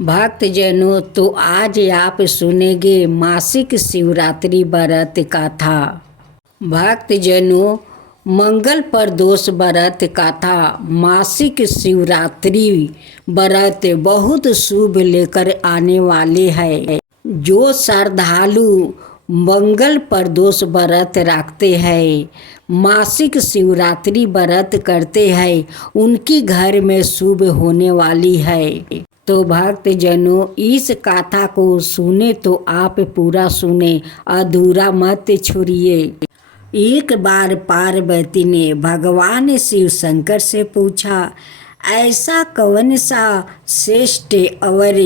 भक्तजनों, तो आज आप सुनेंगे मासिक शिवरात्रि व्रत कथा। भक्तजनों, मंगल प्रदोष व्रत कथा मासिक शिवरात्रि व्रत बहुत शुभ लेकर आने वाले हैं। जो श्रद्धालु मंगल प्रदोष व्रत रखते हैं, मासिक शिवरात्रि व्रत करते हैं, उनकी घर में शुभ होने वाली है। तो भक्तजनों, इस कथा को सुने तो आप पूरा सुने, अधूरा मत छोड़िए। एक बार पार्वती ने भगवान शिव शंकर से पूछा, ऐसा कौन सा श्रेष्ठ और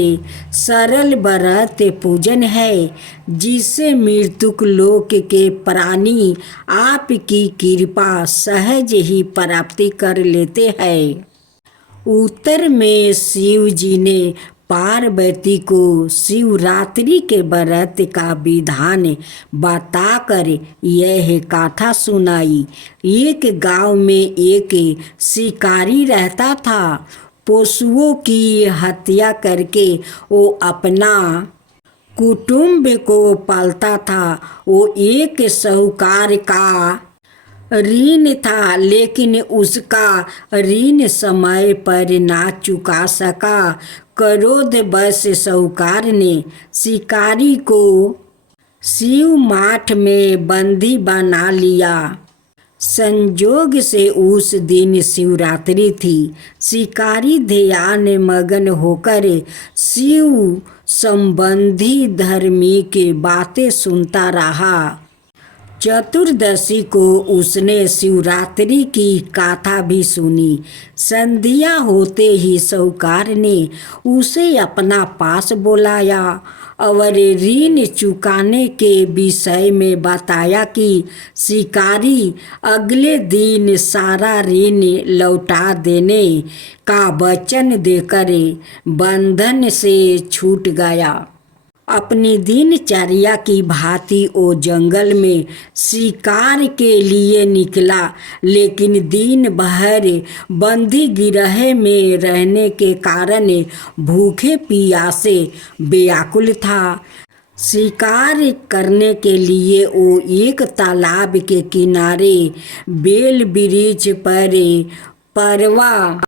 सरल व्रत पूजन है जिससे मृत्युक लोक के प्राणी आपकी कृपा सहज ही प्राप्ति कर लेते हैं। उत्तर में शिव जी ने पार्वती को शिवरात्रि के व्रत का विधान बताकर यह कथा सुनाई। एक गांव में एक शिकारी रहता था। पशुओं की हत्या करके वो अपना कुटुंब को पालता था। वो एक साहूकार का ऋण था, लेकिन उसका ऋण समय पर ना चुका सका। क्रोधवश साहूकार ने शिकारी को शिव मठ में बंदी बना लिया। संजोग से उस दिन शिवरात्रि थी। शिकारी ध्यान मगन होकर शिव संबंधी धर्मी की बातें सुनता रहा। चतुर्दशी को उसने शिवरात्रि की कथा भी सुनी। संध्या होते ही साहूकार ने उसे अपना पास बुलाया और ऋण चुकाने के विषय में बताया कि शिकारी अगले दिन सारा ऋण लौटा देने का वचन देकर बंधन से छूट गया। अपनी दिनचर्या की भांति वो जंगल में शिकार के लिए निकला, लेकिन दिन भर बंदी गिरह में रहने के कारण भूखे प्यासे व्याकुल था। शिकार करने के लिए वो एक तालाब के किनारे बेल वृक्ष पर परवा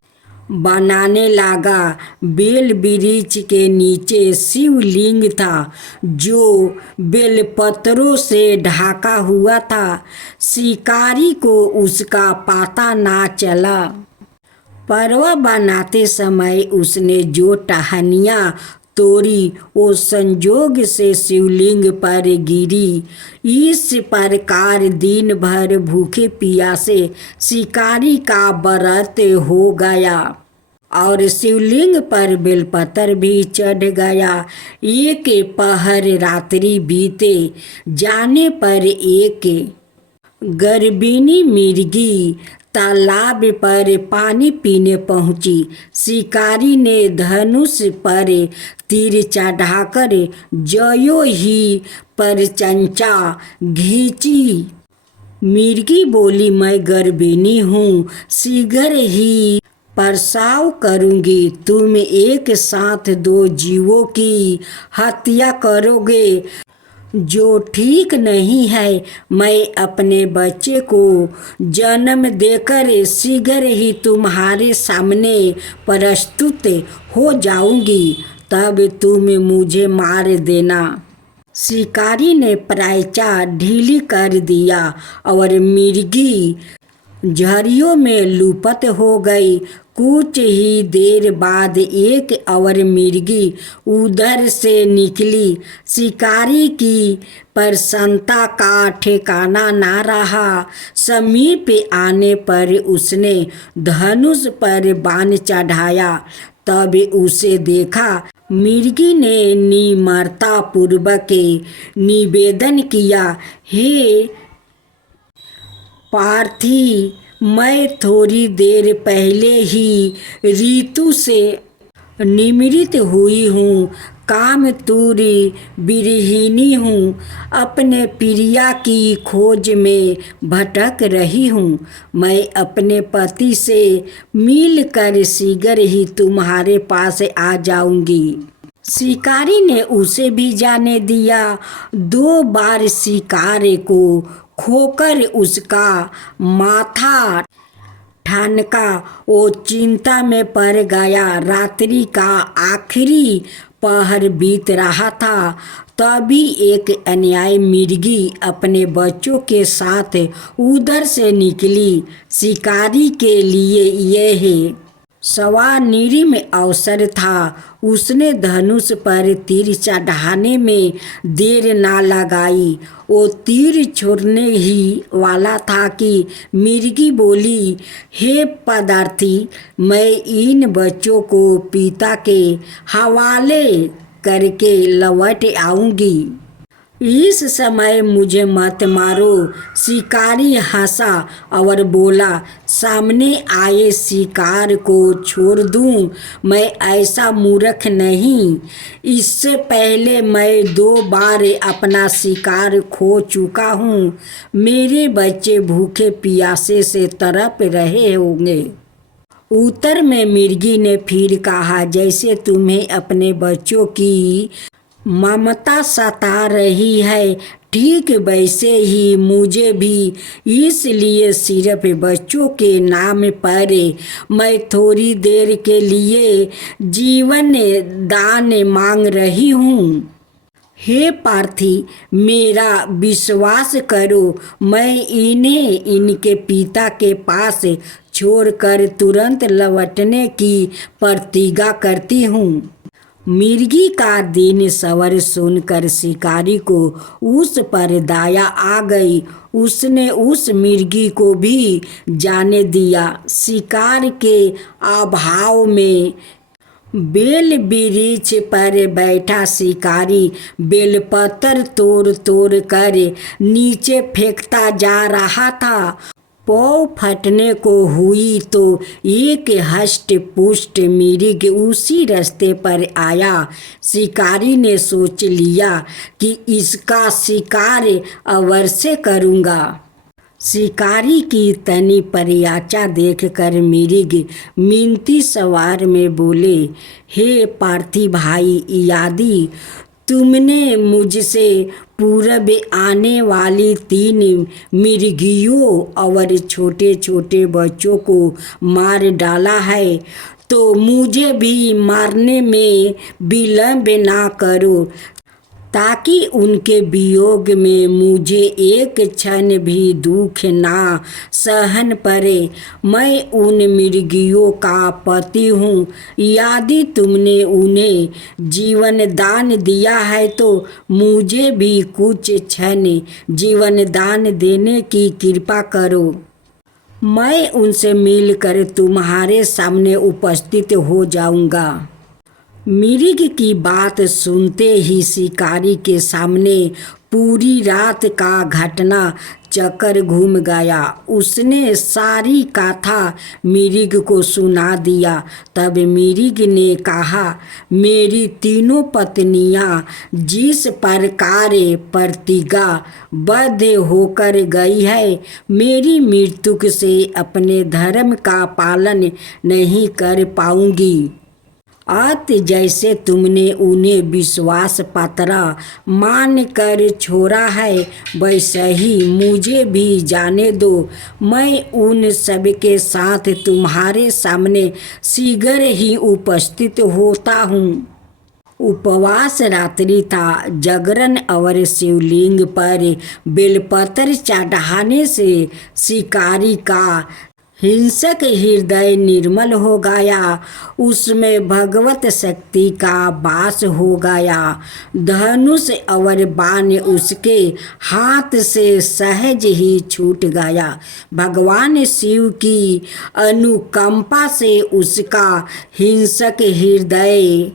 बनाने लगा। बेल वृक्ष के नीचे शिवलिंग था, जो बेलपत्रों से ढका हुआ था। शिकारी को उसका पता ना चला। परवा बनाते समय उसने जो टहनियाँ तोड़ी वो संजोग से शिवलिंग पर गिरी। इस प्रकार दिन भर भूखे प्यासे शिकारी का व्रत हो गया और शिवलिंग पर बेलपत्र भी चढ़ गया। एक पहर रात्रि बीते जाने पर एक गर्भिणी मिर्गी तालाब पर पानी पीने पहुंची। शिकारी ने धनुष पर तीर चढ़ाकर ज्यों ही परचंचा घींची। मिर्गी बोली, मैं गर्भिणी हूँ, शीघ्र ही प्रसव करूँगी। तुम एक साथ दो जीवों की हत्या करोगे, जो ठीक नहीं है। मैं अपने बच्चे को जन्म देकर शीघ्र ही तुम्हारे सामने प्रस्तुत हो जाऊंगी, तब तुम मुझे मार देना। शिकारी ने प्रायचा ढीली कर दिया और मिर्गी झरियों में लुप्त हो गई। कुछ ही देर बाद एक और मिर्गी उधर से निकली। शिकारी की प्रसन्नता का ठिकाना ना रहा। समीप आने पर उसने धनुष पर बाण चढ़ाया। तब उसे देखा। मिर्गी ने निम्रता पूर्वक निवेदन किया, हे पार्थी, मैं थोड़ी देर पहले ही ऋतु से निमृत हुई हूँ। कामतुरी विरहिणी हूँ। अपने प्रिया की खोज में भटक रही हूँ। मैं अपने पति से मिलकर शीघ्र ही तुम्हारे पास आ जाऊंगी। शिकारी ने उसे भी जाने दिया। 2 बार शिकार को खोकर उसका माथा ठनका। वो चिंता में पड़ गया। रात्रि का आखिरी पहर बीत रहा था। तभी एक अन्यायी मिर्गी अपने बच्चों के साथ उधर से निकली। शिकारी के लिए यह स्वर्णिम अवसर था। उसने धनुष पर तीर चढ़ाने में देर ना लगाई। वो तीर छोड़ने ही वाला था कि मिर्गी बोली, हे पदार्थी, मैं इन बच्चों को पिता के हवाले करके लौट आऊंगी। इस समय मुझे मत मारो। शिकारी हंसा और बोला, सामने आए शिकार को छोड़ दूं? मैं ऐसा मूर्ख नहीं। इससे पहले मैं 2 बार अपना शिकार खो चुका हूँ। मेरे बच्चे भूखे प्यासे से तड़प रहे होंगे। उत्तर में मिर्गी ने फिर कहा, जैसे तुम्हें अपने बच्चों की ममता सता रही है, ठीक वैसे ही मुझे भी। इसलिए सिर्फ बच्चों के नाम पर मैं थोड़ी देर के लिए जीवन दान मांग रही हूँ। हे पार्थी, मेरा विश्वास करो। मैं इन्हें इनके पिता के पास छोड़कर तुरंत लौटने की प्रतिज्ञा करती हूँ। मिर्गी का दिन सवर सुनकर शिकारी को उस पर दया आ गई। उसने उस मिर्गी को भी जाने दिया। शिकार के अभाव में बेल वृक्ष पर बैठा शिकारी बेलपत्र तोड़ तोड़ कर नीचे फेंकता जा रहा था। पौ फटने को हुई तो एक हष्ट पुष्ट मिर्ग उसी रास्ते पर आया। शिकारी ने सोच लिया कि इसका शिकार अवश्य करूँगा। शिकारी की तनी प्रयाचा देखकर मिर्ग मिनती सवार में बोले, हे पार्थी भाई, यदि तुमने मुझसे पूरब आने वाली 3 मिर्गियों और छोटे छोटे बच्चों को मार डाला है तो मुझे भी मारने में विलंब ना करो, ताकि उनके वियोग में मुझे एक क्षण भी दुख ना सहन पड़े। मैं उन मिर्गियों का पति हूँ। यदि तुमने उन्हें जीवन दान दिया है तो मुझे भी कुछ क्षण जीवन दान देने की कृपा करो। मैं उनसे मिलकर तुम्हारे सामने उपस्थित हो जाऊँगा। मिर्ग की बात सुनते ही शिकारी के सामने पूरी रात का घटना चक्कर घूम गया। उसने सारी कथा मिर्ग को सुना दिया। तब मिर्ग ने कहा, मेरी 3 पत्नियां जिस प्रकार प्रतिज्ञाबद्ध होकर गई है, मेरी मृत्यु से अपने धर्म का पालन नहीं कर पाऊंगी। अत जैसे तुमने उन्हें विश्वास पात्र मान कर छोड़ा है, वैसे ही मुझे भी जाने दो। मैं उन सब के साथ तुम्हारे सामने शीघ्र ही उपस्थित होता हूँ। उपवास रात्रि था। जागरण और शिवलिंग पर बेलपत्र चढ़ाने से शिकारी का हिंसक हृदय निर्मल हो गया। उसमें भगवत शक्ति का वास हो गया। धनुष और बाण उसके हाथ से सहज ही छूट गया। भगवान शिव की अनुकंपा से उसका हिंसक हृदय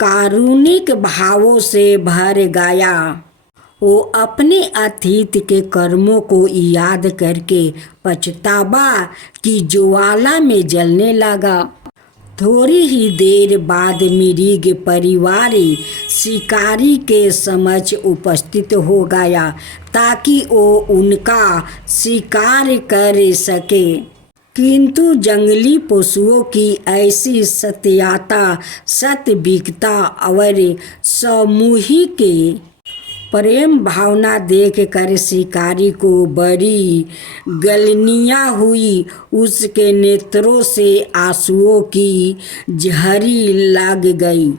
कारुणिक भावों से भर गया। वो अपने अतीत के कर्मों को याद करके पछतावा की ज्वाला में जलने लगा। थोड़ी ही देर बाद मिर्ग परिवार शिकारी के समक्ष उपस्थित हो गया, ताकि वो उनका शिकार कर सके। किंतु जंगली पशुओं की ऐसी सत्याता सत्विकता और सामूहिक प्रेम भावना देखकर शिकारी को बड़ी गलनियाँ हुई। उसके नेत्रों से आंसुओं की झड़ी लग गई।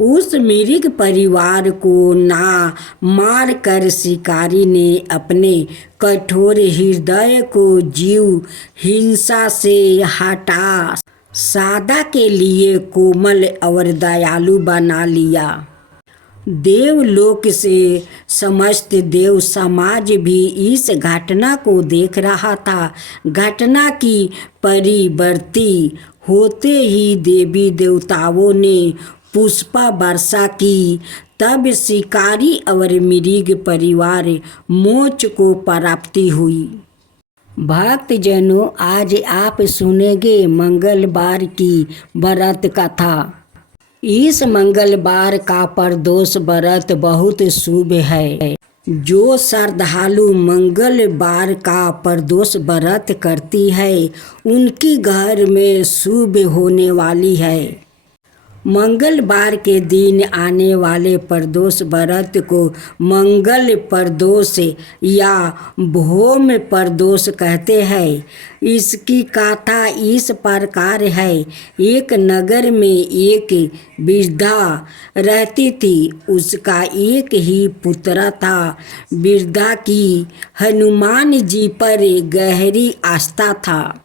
उस मृग परिवार को ना मार कर शिकारी ने अपने कठोर हृदय को जीव हिंसा से हटा सदा के लिए कोमल और दयालु बना लिया। देवलोक से समस्त देव समाज भी इस घटना को देख रहा था। घटना की परिवर्ती होते ही देवी देवताओं ने पुष्पा वर्षा की। तब शिकारी और मृग परिवार मोक्ष को प्राप्ति हुई। भक्तजनों, आज आप सुनेंगे मंगलवार की व्रत कथा। इस मंगलवार का प्रदोष व्रत बहुत शुभ है। जो श्रद्धालु मंगलवार का प्रदोष व्रत करती है उनकी घर में शुभ होने वाली है। मंगलवार के दिन आने वाले प्रदोष व्रत को मंगल प्रदोष या भौम प्रदोष कहते हैं। इसकी कथा इस प्रकार है। एक नगर में एक वृद्धा रहती थी। उसका एक ही पुत्र था। वृद्धा की हनुमान जी पर गहरी आस्था था।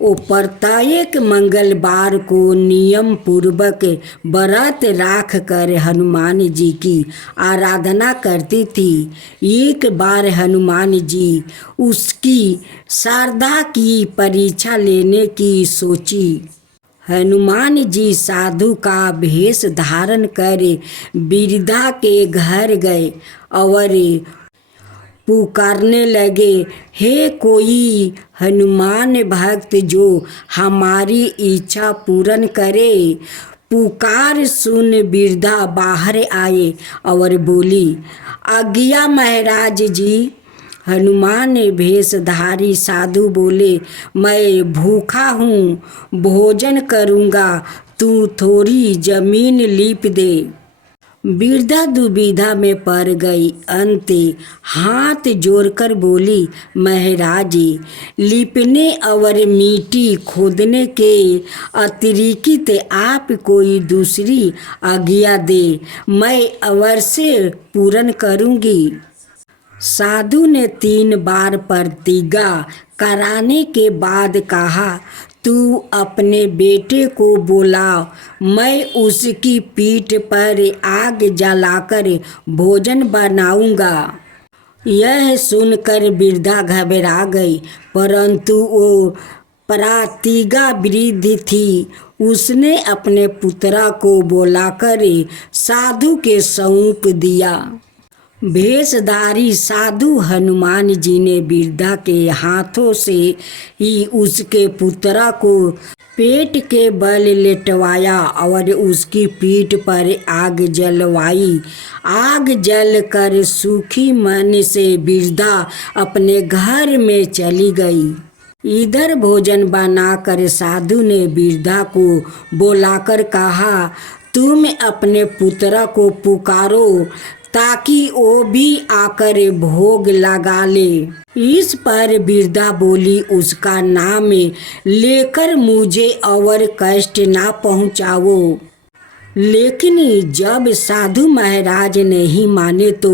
वो प्रत्येक मंगलवार को नियम पूर्वक व्रत राख कर हनुमान जी की आराधना करती थी। एक बार हनुमान जी उसकी श्रद्धा की परीक्षा लेने की सोची। हनुमान जी साधु का भेष धारण कर वृद्धा के घर गए और पुकारने लगे, हे कोई हनुमान भक्त जो हमारी इच्छा पूर्ण करे। पुकार सुन वृद्धा बाहर आए और बोली, आज्ञा महाराज जी। हनुमान भेषधारी साधु बोले, मैं भूखा हूँ, भोजन करूँगा, तू थोड़ी जमीन लीप दे। वृद्धा दुविधा में पड़ गई। अंत हाथ जोड़कर बोली, महाराज, लिपने और मिट्टी खोदने के अतिरिक्त आप कोई दूसरी आज्ञा दे, मैं अवश्य पूर्ण करूँगी। साधु ने 3 बार प्रतिज्ञा कराने के बाद कहा, तू अपने बेटे को बुला, मैं उसकी पीठ पर आग जलाकर भोजन बनाऊंगा। यह सुनकर वृद्धा घबरा गई, परंतु वो प्रतिज्ञा वृद्ध थी। उसने अपने पुत्र को बुलाकर साधु के सौंप दिया। भेषधारी साधु हनुमान जी ने वृद्धा के हाथों से ही उसके पुत्र को पेट के बल लेटवाया और उसकी पीठ पर आग जलवाई। आग जलकर सुखी मन से वृद्धा अपने घर में चली गई। इधर भोजन बनाकर साधु ने वृद्धा को बुलाकर कहा, तुम अपने पुत्र को पुकारो ताकि वो भी आकर भोग लगा ले। इस पर वृद्धा बोली, उसका नाम लेकर मुझे और कष्ट ना पहुँचाओ। लेकिन जब साधु महाराज नहीं माने तो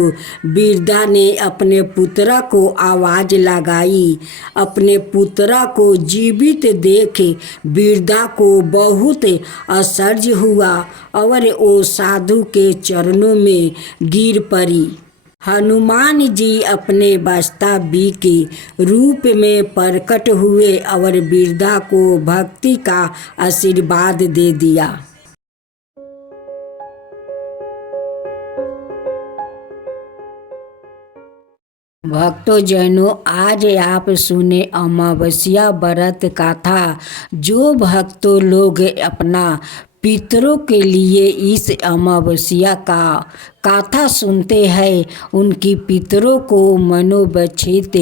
वृद्धा ने अपने पुत्र को आवाज लगाई। अपने पुत्र को जीवित देख वृद्धा को बहुत आश्चर्य हुआ और वो साधु के चरणों में गिर पड़ी। हनुमान जी अपने वास्तव के रूप में प्रकट हुए और वृद्धा को भक्ति का आशीर्वाद दे दिया। भक्तों जैनों, आज आप सुने अमावस्या व्रत कथा। जो भक्तों लोग अपना पितरों के लिए इस अमावस्या का कथा सुनते हैं। उनकी पितरों को मनोबक्षित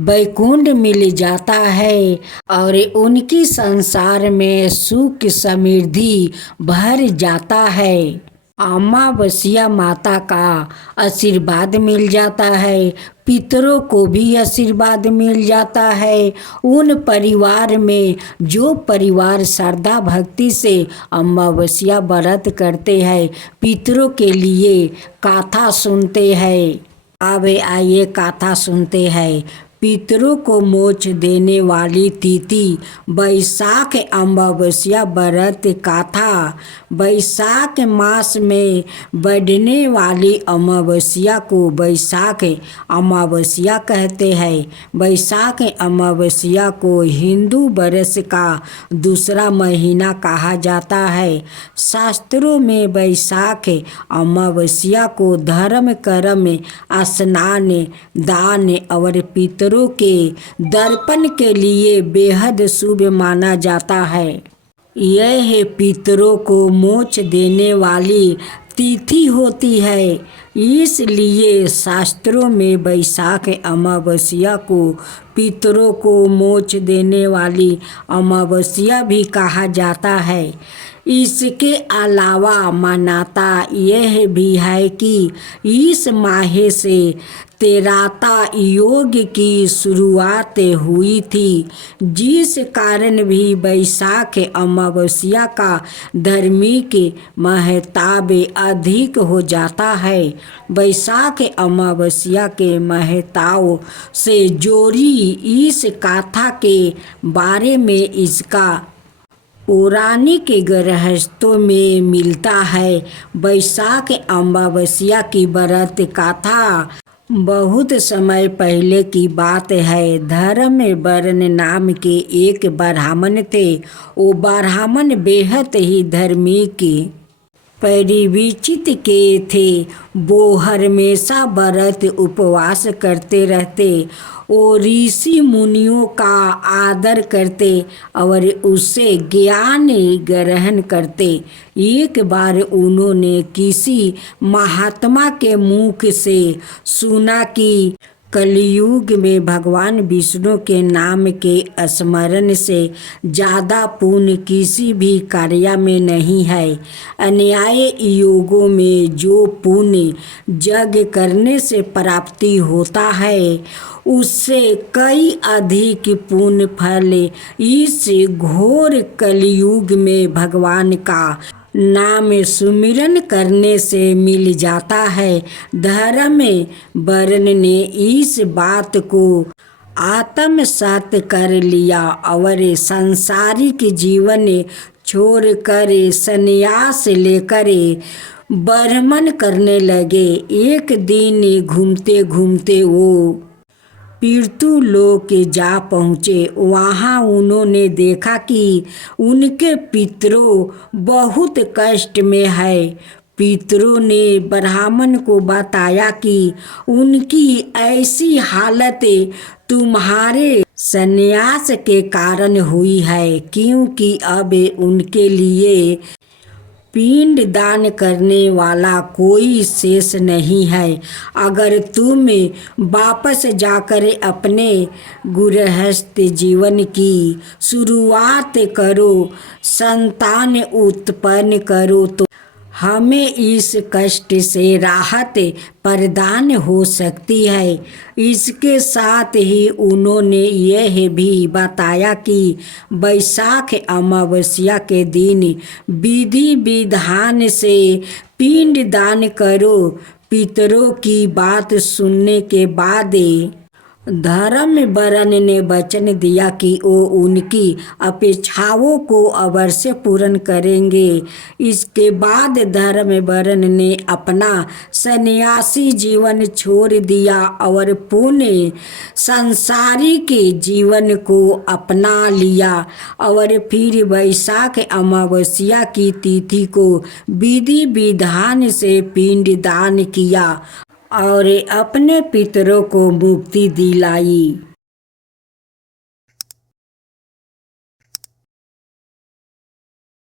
वैकुंठ मिल जाता है और उनकी संसार में सुख समृद्धि भर जाता है। अमावस्या माता का आशीर्वाद मिल जाता है, पितरों को भी आशीर्वाद मिल जाता है। उन परिवार में जो परिवार श्रद्धा भक्ति से अमावस्या व्रत करते हैं, पितरों के लिए कथा सुनते हैं। अब आइए कथा सुनते हैं। पितरों को मोक्ष देने वाली तिथि वैशाख अमावस्या व्रत कथा। वैशाख मास में बढ़ने वाली अमावस्या को वैशाख अमावस्या कहते हैं। वैशाख अमावस्या को हिंदू वर्ष का दूसरा महीना कहा जाता है। शास्त्रों में वैशाख अमावस्या को धर्म कर्म स्नान दान और पितरों के दर्पण के लिए बेहद शुभ माना जाता है। यह पितरों को मोक्ष देने वाली तिथि होती है, इसलिए शास्त्रों में वैशाख अमावस्या को पितरों को मोक्ष देने वाली अमावस्या भी कहा जाता है। इसके अलावा मान्यता यह भी है कि इस माह से तेराता योग की शुरुआत हुई थी, जिस कारण भी वैशाख अमावस्या का धार्मिक महत्व अधिक हो जाता है। वैशाख अमावस्या के महत्व से जोड़ी इस कथा के बारे में इसका पौराणिक गृहस्थों में मिलता है। वैशाख अमावस्या की व्रत कथा बहुत समय पहले की बात है। धर्म वर्ण नाम के एक ब्राह्मण थे। वो ब्राह्मण बेहद ही धार्मिक परिविचित के थे। वो हमेशा व्रत उपवास करते रहते। वो ऋषि मुनियों का आदर करते और उससे ज्ञान ग्रहण करते। एक बार उन्होंने किसी महात्मा के मुख से सुना कि कलयुग में भगवान विष्णु के नाम के स्मरण से ज़्यादा पुण्य किसी भी कार्य में नहीं है। अन्याय योगों में जो पुण्य यज्ञ करने से प्राप्ति होता है, उससे कई अधिक पुण्य फल इस घोर कलयुग में भगवान का नाम सुमिरन करने से मिल जाता है। धर्म वर्ण ने इस बात को आत्मसात कर लिया और सांसारिक जीवन छोड़कर संन्यास लेकर भ्रमण करने लगे। एक दिन घूमते घूमते वो पितृलोक जा पहुँचे। वहाँ उन्होंने देखा कि उनके पितरों बहुत कष्ट में है। पितरों ने ब्राह्मण को बताया कि उनकी ऐसी हालत तुम्हारे संन्यास के कारण हुई है, क्योंकि अब उनके लिए पिंड दान करने वाला कोई शेष नहीं है। अगर तुम वापस जाकर अपने गृहस्थ जीवन की शुरुआत करो, संतान उत्पन्न करो, तो हमें इस कष्ट से राहत प्रदान हो सकती है। इसके साथ ही उन्होंने यह भी बताया कि वैशाख अमावस्या के दिन विधि विधान से पिंड दान करो। पितरों की बात सुनने के बाद धर्म वर्ण ने वचन दिया कि वो उनकी अपेक्षाओं को अवश्य पूर्ण करेंगे। इसके बाद धर्म वर्ण ने अपना सन्यासी जीवन छोड़ दिया और पुण्य सांसारिक जीवन को अपना लिया और फिर वैशाख अमावस्या की तिथि को विधि विधान से पिंड दान किया और अपने पितरों को मुक्ति दिलाई।